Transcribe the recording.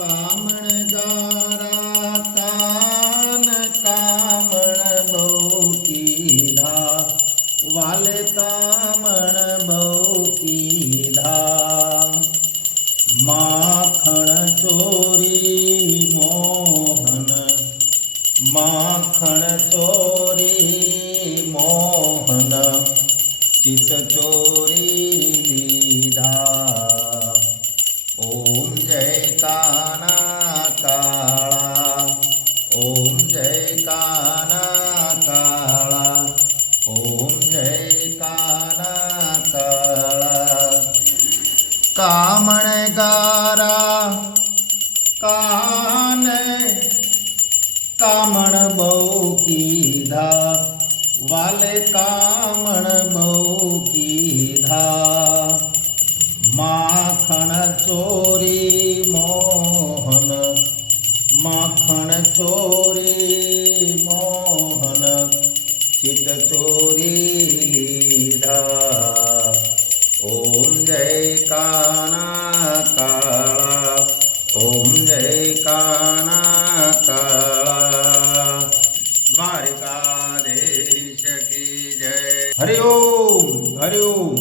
કામણ ગારા કાન કામણ બહુ કીધા વાલે કામણ બહુ કીધા માખણ ચોરી મોહન માખણ ચોરી મોહન ચિત ચોરી લીધા ઓમ જય કાના કાળા ઓમ જય કાના કાળા ઓમ જય કાના કાળા કામણ ગારા કાને કામણ બહુ કીધા વાલે કામણ બહુ કીધા માખણ ચોરી મોહન માખણ ચોરી મોહન ચિત ચોરી લીધા ઓમ જય કાના કાળા ઓમ જય કાના કાળા દ્વારકાધીશ કી જય હરિ ઓમ હરિ ઓમ